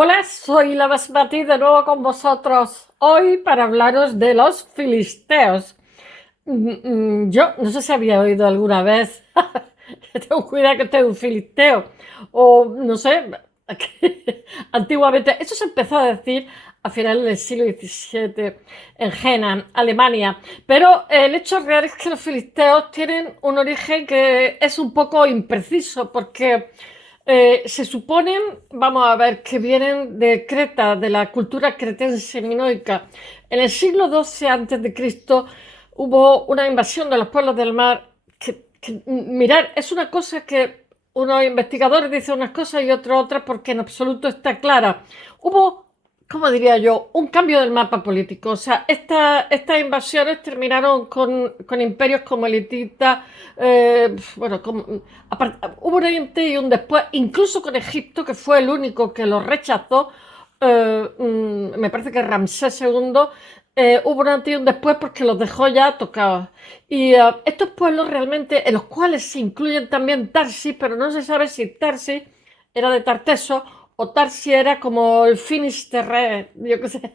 Hola, soy la Basmati de nuevo con vosotros hoy para hablaros de los filisteos. Yo no sé si había oído alguna vez, tengo cuidado que estoy un filisteo, o no sé, antiguamente, eso se empezó a decir a finales del siglo XVII en Jena, Alemania, pero el hecho real es que los filisteos tienen un origen que es un poco impreciso, porque se suponen, vamos a ver, que vienen de Creta, de la cultura cretense minoica. En el siglo XII a.C. hubo una invasión de los pueblos del mar mirar, es una cosa que unos investigadores dicen unas cosas y otros otras porque en absoluto está clara. Hubo, ¿cómo diría yo?, un cambio del mapa político. O sea, estas invasiones terminaron con imperios como el hitita, bueno, hubo un antes y un después, incluso con Egipto, que fue el único que lo rechazó. Me parece que Ramsés II, hubo un antes y un después porque los dejó ya tocados. Y estos pueblos realmente, en los cuales se incluyen también Tarsis, pero no se sabe si Tarsis era de Tarteso o Tarsis era como el Finisterre, yo qué sé,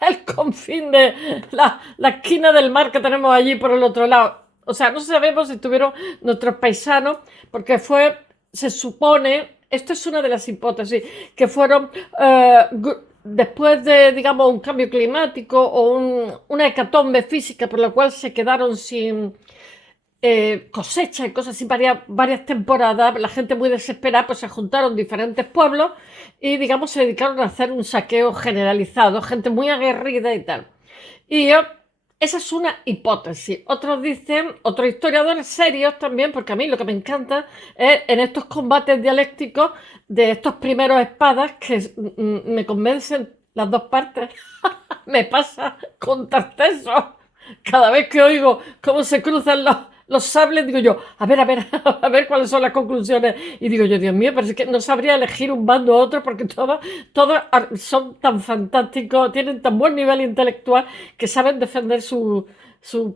el confín de la esquina del mar que tenemos allí por el otro lado. O sea, no sabemos si tuvieron nuestros paisanos, porque se supone, esto es una de las hipótesis, que fueron después de, digamos, un cambio climático o una hecatombe física por la cual se quedaron sin cosecha y cosas así varias temporadas, la gente muy desesperada, pues se juntaron diferentes pueblos y, digamos, se dedicaron a hacer un saqueo generalizado, gente muy aguerrida y tal. Y esa es una hipótesis. Otros historiadores serios también, porque a mí lo que me encanta es en estos combates dialécticos de estos primeros espadas que me convencen las dos partes. Me pasa con Tarteso. Cada vez que oigo cómo se cruzan los sables, digo yo, a ver, a ver cuáles son las conclusiones. Y digo yo, Dios mío, pero es que no sabría elegir un bando u otro porque todos son tan fantásticos, tienen tan buen nivel intelectual que saben defender su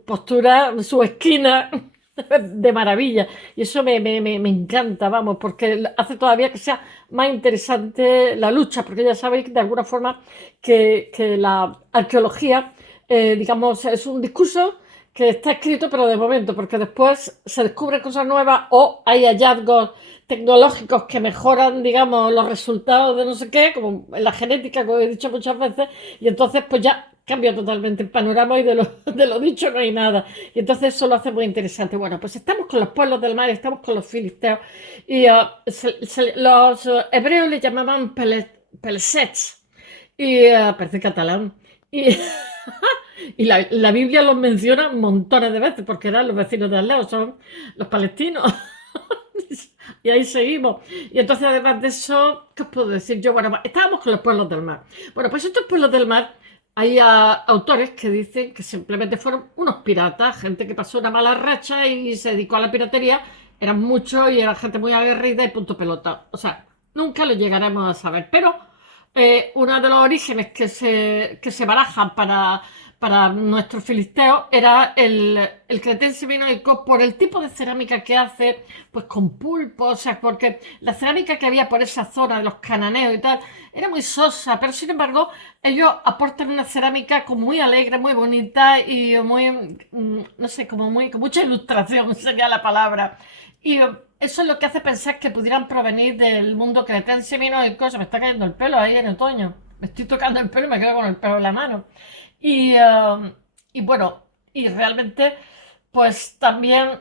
postura, su esquina de maravilla. Y eso me encanta, vamos, porque hace todavía que sea más interesante la lucha, porque ya sabéis de alguna forma que la arqueología, digamos, es un discurso que está escrito, pero de momento, porque después se descubren cosas nuevas o hay hallazgos tecnológicos que mejoran, digamos, los resultados de no sé qué, como en la genética, como he dicho muchas veces, y entonces pues ya cambia totalmente el panorama y de lo dicho no hay nada. Y entonces eso lo hace muy interesante. Bueno, pues estamos con los pueblos del mar, estamos con los filisteos, y los hebreos le llamaban pelesets, y parece catalán. Y y la Biblia los menciona montones de veces porque eran los vecinos de al lado, son los palestinos. Y ahí seguimos. Y entonces, además de eso, ¿qué os puedo decir yo? Bueno, estábamos con los pueblos del mar. Bueno, pues estos pueblos del mar, hay autores que dicen que simplemente fueron unos piratas, gente que pasó una mala racha y se dedicó a la piratería. Eran muchos y era gente muy aguerrida y punto pelota. O sea, nunca lo llegaremos a saber. Pero uno de los orígenes que se barajan para nuestros filisteos era el cretense minoico por el tipo de cerámica que hace, pues con pulpo, o sea, porque la cerámica que había por esa zona de los cananeos y tal era muy sosa, pero sin embargo ellos aportan una cerámica como muy alegre, muy bonita y muy, no sé, como muy, con mucha ilustración sería la palabra. Y eso es lo que hace pensar que pudieran provenir del mundo cretense minoico. Se me está cayendo el pelo ahí en otoño. Me estoy tocando el pelo y me quedo con el pelo en la mano. Y, y bueno, y realmente, pues también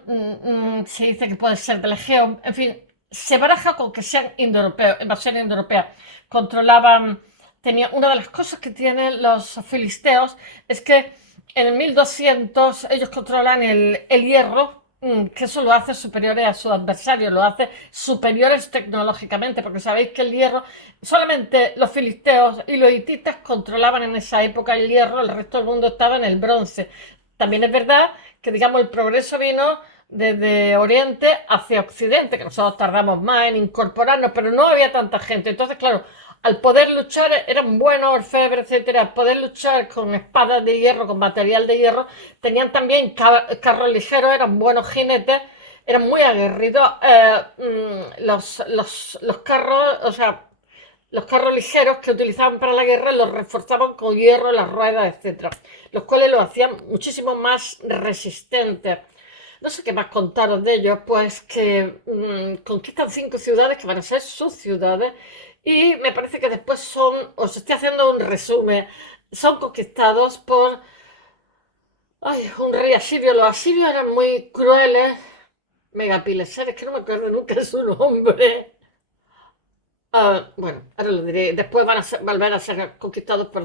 se dice que puede ser del Egeo. En fin, se baraja con que sean indoeuropeos, invasión indoeuropea. Controlaban, tenía, una de las cosas que tienen los filisteos es que en el 1200 ellos controlan el hierro, que eso lo hace superiores a sus adversarios, lo hace superiores tecnológicamente, porque sabéis que el hierro, solamente los filisteos y los hititas controlaban en esa época el hierro, el resto del mundo estaba en el bronce. También es verdad que, digamos, el progreso vino desde Oriente hacia Occidente, que nosotros tardamos más en incorporarnos, pero no había tanta gente. Entonces, claro, al poder luchar, eran buenos orfebres, etcétera, al poder luchar con espadas de hierro, con material de hierro, tenían también carros ligeros, eran buenos jinetes, eran muy aguerridos. Los carros, o sea, los carros ligeros que utilizaban para la guerra los reforzaban con hierro, las ruedas, etcétera, los cuales los hacían muchísimo más resistentes. No sé qué más contaros de ellos, pues que conquistan 5 ciudades que van a ser sus ciudades y me parece que después son, os estoy haciendo un resumen, son conquistados por un rey asirio. Los asirios eran muy crueles, Megapileser, es que no me acuerdo nunca su nombre. Bueno, ahora lo diré. Después van a volver a ser conquistados por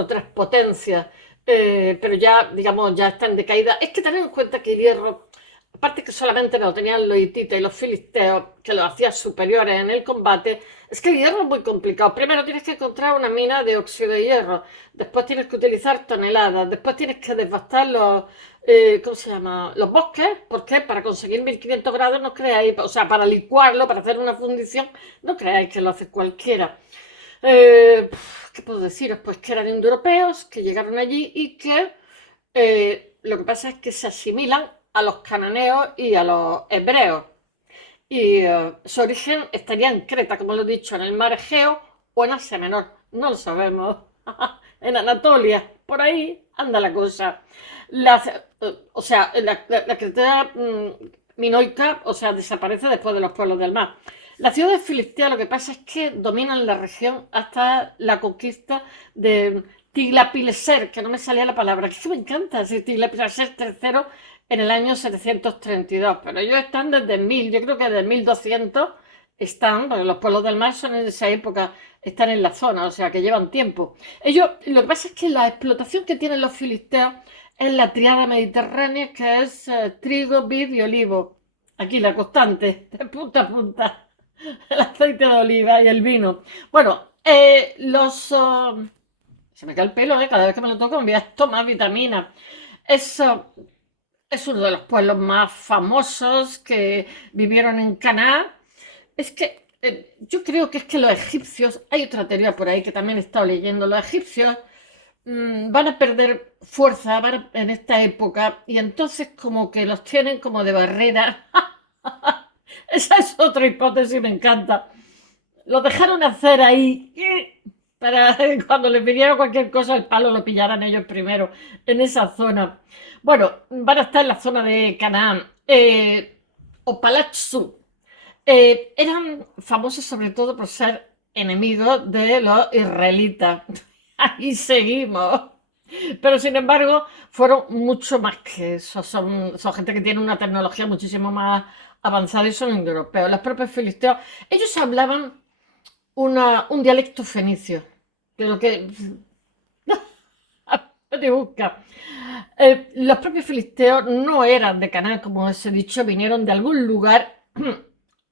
otras potencias, pero ya, digamos, ya están de caída. Es que tened en cuenta que el hierro, aparte que solamente lo tenían los hititas y los filisteos, que los hacían superiores en el combate, es que el hierro es muy complicado. Primero tienes que encontrar una mina de óxido de hierro, después tienes que utilizar toneladas, después tienes que devastar ¿cómo se llama? Los bosques. ¿Por qué? Para conseguir 1500 grados, no creáis, o sea, para licuarlo, para hacer una fundición, no creáis que lo hace cualquiera. ¿Qué puedo deciros? Pues que eran indoeuropeos, que llegaron allí y que lo que pasa es que se asimilan a los cananeos y a los hebreos. Y su origen estaría en Creta, como lo he dicho, en el mar Egeo o en Asia Menor. No lo sabemos. En Anatolia, por ahí anda la cosa. O sea, la Creta minoica, o sea, desaparece después de los pueblos del mar. Las ciudades filisteas lo que pasa es que dominan la región hasta la conquista de Tiglapileser, que no me salía la palabra, que es que me encanta decir Tiglapileser III en el año 732, pero ellos están desde 1000, yo creo que desde 1200 están, porque los pueblos del mar son en esa época, están en la zona, o sea que llevan tiempo. Ellos, lo que pasa es que la explotación que tienen los filisteos es la triada mediterránea, que es trigo, vid y olivo. Aquí la constante, de punta a punta, el aceite de oliva y el vino. Bueno, se me cae el pelo, cada vez que me lo toco me voy a tomar vitaminas. Eso es uno de los pueblos más famosos que vivieron en Canaán. Es que yo creo que es que los egipcios, hay otra teoría por ahí que también he estado leyendo, los egipcios van a perder fuerza en esta época y entonces como que los tienen como de barrera. Esa es otra hipótesis, me encanta. Los dejaron hacer ahí para cuando les pidiera cualquier cosa el palo lo pillaran ellos primero en esa zona. Bueno, van a estar en la zona de Canaán o Palazzo. Eran famosos sobre todo por ser enemigos de los israelitas. Ahí seguimos. Pero sin embargo, fueron mucho más que eso. Son gente que tiene una tecnología muchísimo más avanzada y son indoeuropeos. Los propios filisteos, ellos hablaban un dialecto fenicio, de lo que te busca. Los propios filisteos no eran de Canaán, como os he dicho, vinieron de algún lugar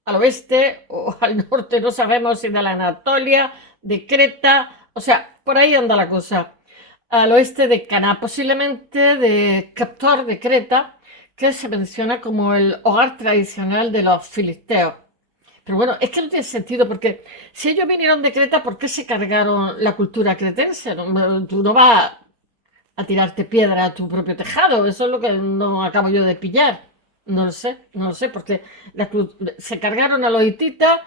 al oeste o al norte, no sabemos si de la Anatolia, de Creta, o sea, por ahí anda la cosa. Al oeste de Canaán, posiblemente de Captor de Creta, que se menciona como el hogar tradicional de los filisteos. Pero bueno, es que no tiene sentido porque si ellos vinieron de Creta, ¿por qué se cargaron la cultura cretense? Tú no vas a tirarte piedra a tu propio tejado, eso es lo que no acabo yo de pillar. No lo sé, porque se cargaron a los hititas,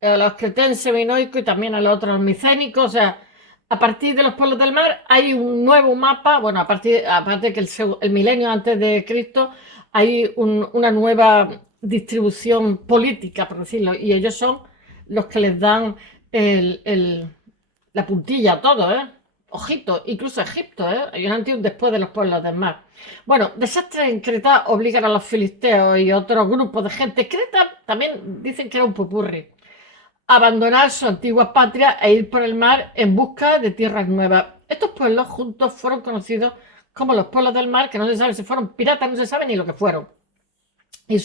a los cretenses, minoicos y también a los otros micénicos, o sea, a partir de los pueblos del mar hay un nuevo mapa, bueno, aparte que el milenio antes de Cristo hay una nueva distribución política, por decirlo, y ellos son los que les dan la puntilla a todo, ¿eh? Ojito, incluso Egipto, ¿eh? Hay un antes y un después de los pueblos del mar. Bueno, desastres en Creta obligan a los filisteos y otros grupos de gente. Creta también dicen que era un popurrí. Abandonar su antigua patria e ir por el mar en busca de tierras nuevas. Estos pueblos juntos fueron conocidos como los pueblos del mar, que no se sabe si fueron piratas, no se sabe ni lo que fueron. Y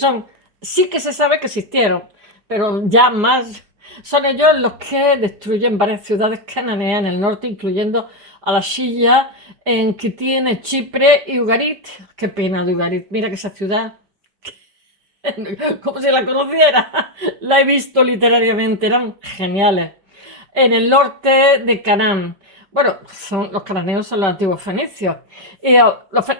sí que se sabe que existieron, pero ya más son ellos los que destruyen varias ciudades cananeas en el norte, incluyendo a la Shilla, en Kitín, en Chipre y Ugarit. Qué pena de Ugarit, mira que esa ciudad, como si la conociera, la he visto literariamente, eran geniales. En el norte de Canaán. Bueno, los cananeos son los antiguos fenicios. Y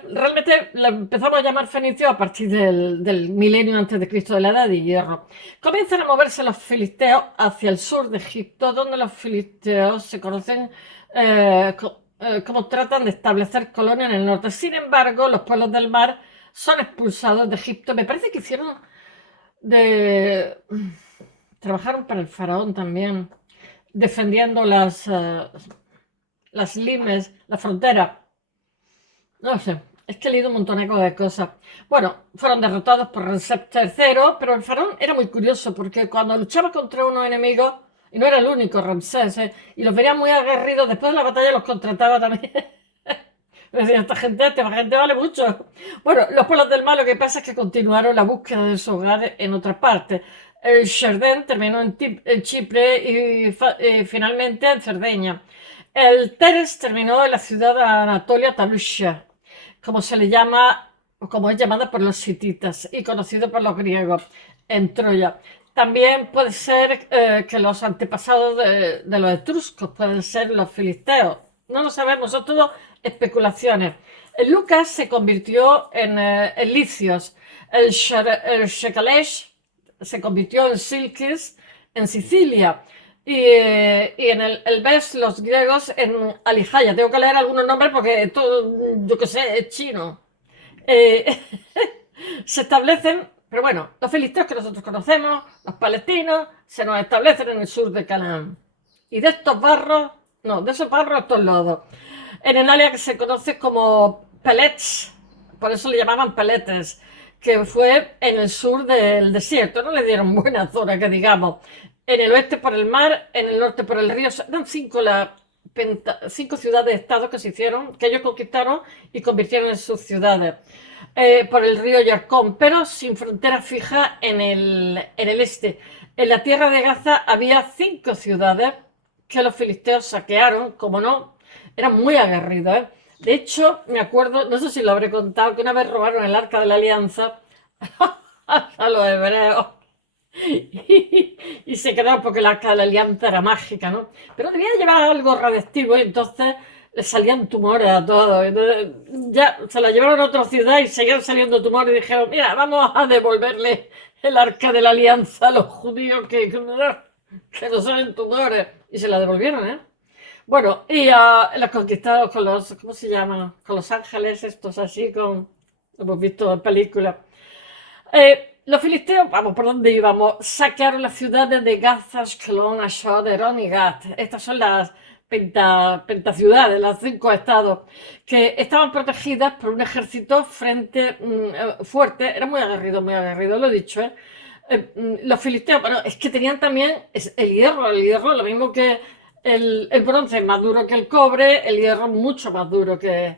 realmente lo empezamos a llamar fenicios a partir del milenio antes de Cristo, de la Edad de Hierro. Comienzan a moverse los filisteos hacia el sur de Egipto, donde los filisteos se conocen como tratan de establecer colonias en el norte. Sin embargo, los pueblos del mar son expulsados de Egipto. Me parece que hicieron de... Trabajaron para el faraón también, defendiendo las limes, la frontera. No sé, es que he leído un montoneco de cosas. Bueno, fueron derrotados por Ramsés III, pero el faraón era muy curioso porque cuando luchaba contra unos enemigos, y no era el único Ramsés, y los veía muy aguerridos, después de la batalla los contrataba también. Decía, esta gente vale mucho. Bueno, los pueblos del mar lo que pasa es que continuaron la búsqueda de su hogar en otras partes. El Chardin terminó en Chipre y finalmente en Cerdeña. El Teres terminó en la ciudad de Anatolia Talusha, como se le llama, o como es llamada por los hititas y conocido por los griegos, en Troya. También puede ser que los antepasados de los etruscos pueden ser los filisteos. No lo sabemos, son todo especulaciones. El Lucas se convirtió en licios. El Shekalesh se convirtió en Silkis en Sicilia. Y en el Bes, los griegos en Alijaya. Tengo que leer algunos nombres porque todo, yo que sé, es chino. Eh, se establecen, pero bueno, los filisteos que nosotros conocemos, los palestinos, se nos establecen en el sur de Canaán. Y de estos barros, no, de esos barros estos lodos. En el área que se conoce como Pelets, por eso le llamaban Peletes, que fue en el sur del desierto. No le dieron buena zona, que digamos. En el oeste por el mar, en el norte por el río. Eran cinco ciudades-estados que se hicieron, que ellos conquistaron y convirtieron en sus ciudades. Por el río Yarcón, pero sin frontera fija en el este. En la tierra de Gaza había 5 ciudades que los filisteos saquearon, como no, eran muy aguerridos, ¿eh? De hecho, me acuerdo, no sé si lo habré contado, que una vez robaron el Arca de la Alianza a los hebreos y se quedaron porque el Arca de la Alianza era mágica, ¿no? Pero debía llevar algo radiactivo y entonces le salían tumores a todos. Entonces, ya se la llevaron a otra ciudad y seguían saliendo tumores y dijeron, mira, vamos a devolverle el Arca de la Alianza a los judíos que no salen tumores. Y se la devolvieron, ¿eh? Bueno, y los conquistados con los, ¿cómo se llama? Con los ángeles estos así, hemos visto en películas. Los filisteos, vamos, ¿por dónde íbamos? Saquearon las ciudades de Gaza, Ashkelon, Ashdod, Herón y Gat. Estas son las pentaciudades, los 5 estados, que estaban protegidas por un ejército fuerte. Era muy aguerrido, lo he dicho, ¿eh? Los filisteos, bueno, es que tenían también el hierro, lo mismo que el bronce es más duro que el cobre, el hierro mucho más duro que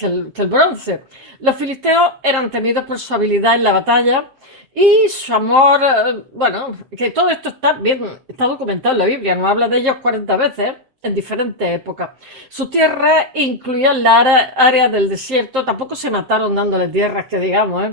el bronce. Los filisteos eran temidos por su habilidad en la batalla y su amor, bueno, que todo esto está documentado en la Biblia, nos habla de ellos 40 veces en diferentes épocas. Sus tierras incluían la área del desierto, tampoco se mataron dándole tierras, que digamos,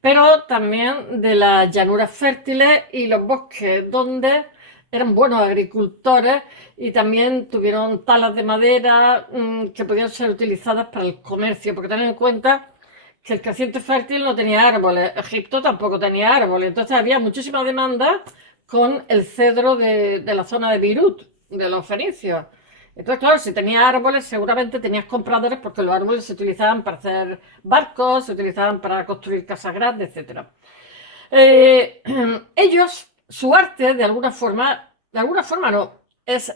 pero también de las llanuras fértiles y los bosques, donde eran buenos agricultores y también tuvieron talas de madera que podían ser utilizadas para el comercio, porque tened en cuenta que el creciente fértil no tenía árboles, Egipto tampoco tenía árboles, entonces había muchísima demanda con el cedro de la zona de Beirut, de los fenicios. Entonces, claro, si tenías árboles, seguramente tenías compradores porque los árboles se utilizaban para hacer barcos, se utilizaban para construir casas grandes, etcétera. Ellos, su arte, de alguna forma no,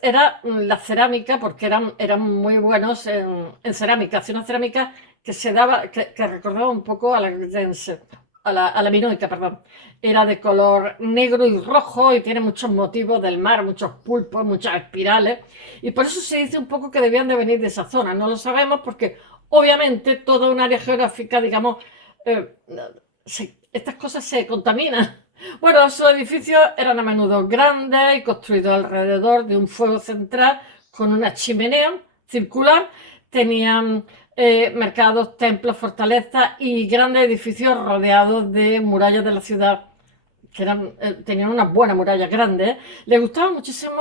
era la cerámica, porque eran muy buenos en cerámica. Hacía una cerámica que recordaba un poco a la cretense, a la minoica, perdón. Era de color negro y rojo y tiene muchos motivos del mar, muchos pulpos, muchas espirales. Y por eso se dice un poco que debían de venir de esa zona. No lo sabemos porque obviamente toda un área geográfica, digamos, eh, estas cosas se contaminan. Bueno, sus edificios eran a menudo grandes y construidos alrededor de un fuego central con una chimenea circular. Tenían mercados, templos, fortalezas y grandes edificios rodeados de murallas de la ciudad, que tenían unas buenas murallas grandes. Les gustaba muchísimo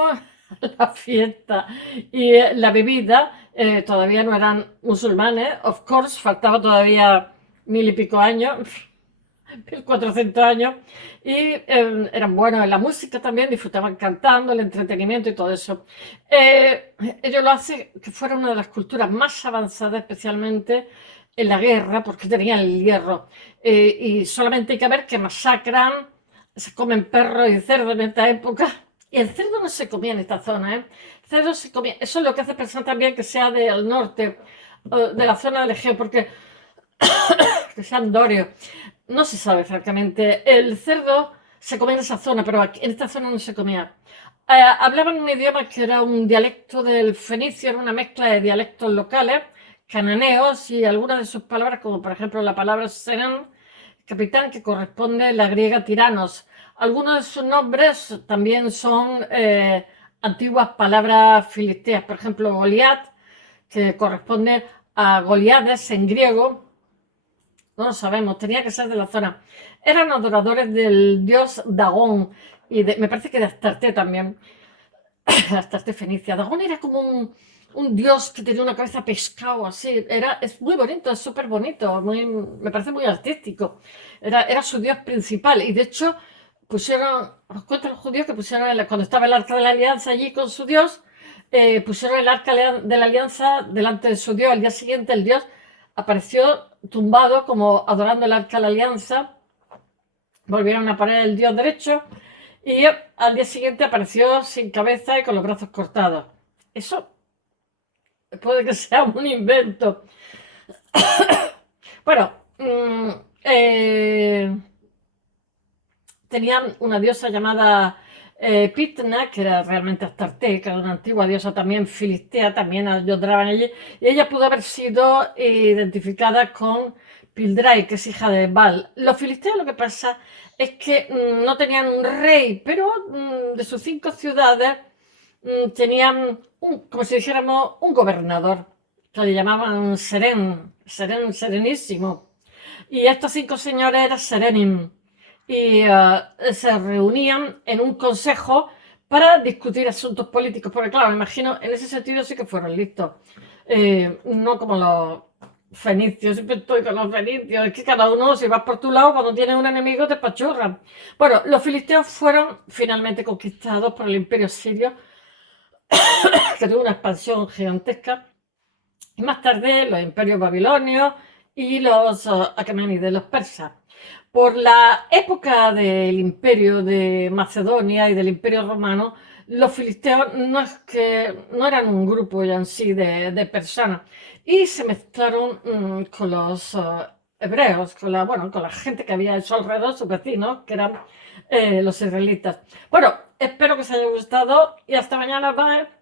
la fiesta y la bebida, todavía no eran musulmanes, of course, faltaba todavía mil y pico años, 1400 años, y eran buenos en la música también, disfrutaban cantando, el entretenimiento y todo eso. Ello lo hace que fuera una de las culturas más avanzadas, especialmente en la guerra, porque tenían el hierro. Y solamente hay que ver que masacran, se comen perros y cerdos en esta época. Y el cerdo no se comía en esta zona, ¿eh? El cerdo se comía. Eso es lo que hace pensar también que sea del norte, de la zona del Egeo, porque que sean dorios. No se sabe, francamente. El cerdo se comía en esa zona, pero aquí, en esta zona no se comía. Hablaban un idioma que era un dialecto del fenicio, era una mezcla de dialectos locales, cananeos, y algunas de sus palabras, como por ejemplo la palabra serán, capitán, que corresponde a la griega tiranos. Algunos de sus nombres también son antiguas palabras filisteas, por ejemplo, Goliat, que corresponde a Goliades en griego, no lo sabemos, tenía que ser de la zona. Eran adoradores del dios Dagón y me parece que de Astarte también, Astarte fenicia. Dagón era como un dios que tenía una cabeza pescado así. Es muy bonito, es súper bonito, me parece muy artístico. Era su dios principal y de hecho os cuento los judíos que pusieron, cuando estaba el arca de la alianza allí con su dios, pusieron el arca de la alianza delante de su dios. Al día siguiente el dios apareció tumbado como adorando el arca de la alianza. Volvieron a poner el dios derecho y al día siguiente apareció sin cabeza y con los brazos cortados. Eso puede que sea un invento. Bueno, tenían una diosa llamada Pitna, que era realmente Astarte, que era una antigua diosa también filistea, también adoraban allí, y ella pudo haber sido identificada con Pildray, que es hija de Baal. Los filisteos lo que pasa es que no tenían un rey, pero de sus 5 ciudades tenían, como si dijéramos, un gobernador, que le llamaban Serenísimo. Y estos 5 señores eran Serenim y se reunían en un consejo para discutir asuntos políticos, porque claro, me imagino, en ese sentido sí que fueron listos, no como los fenicios, siempre estoy con los fenicios, es que cada uno, si vas por tu lado, cuando tienes un enemigo te pachurran. Bueno, los filisteos fueron finalmente conquistados por el imperio sirio, que tuvo una expansión gigantesca, y más tarde los imperios babilonios y los aqueménides, los persas. Por la época del imperio de Macedonia y del imperio romano, los filisteos no es que no eran un grupo ya en sí de personas y se mezclaron con los hebreos, con la gente que había a su alrededor, sus vecinos, que eran los israelitas. Bueno, espero que os haya gustado y hasta mañana, bye.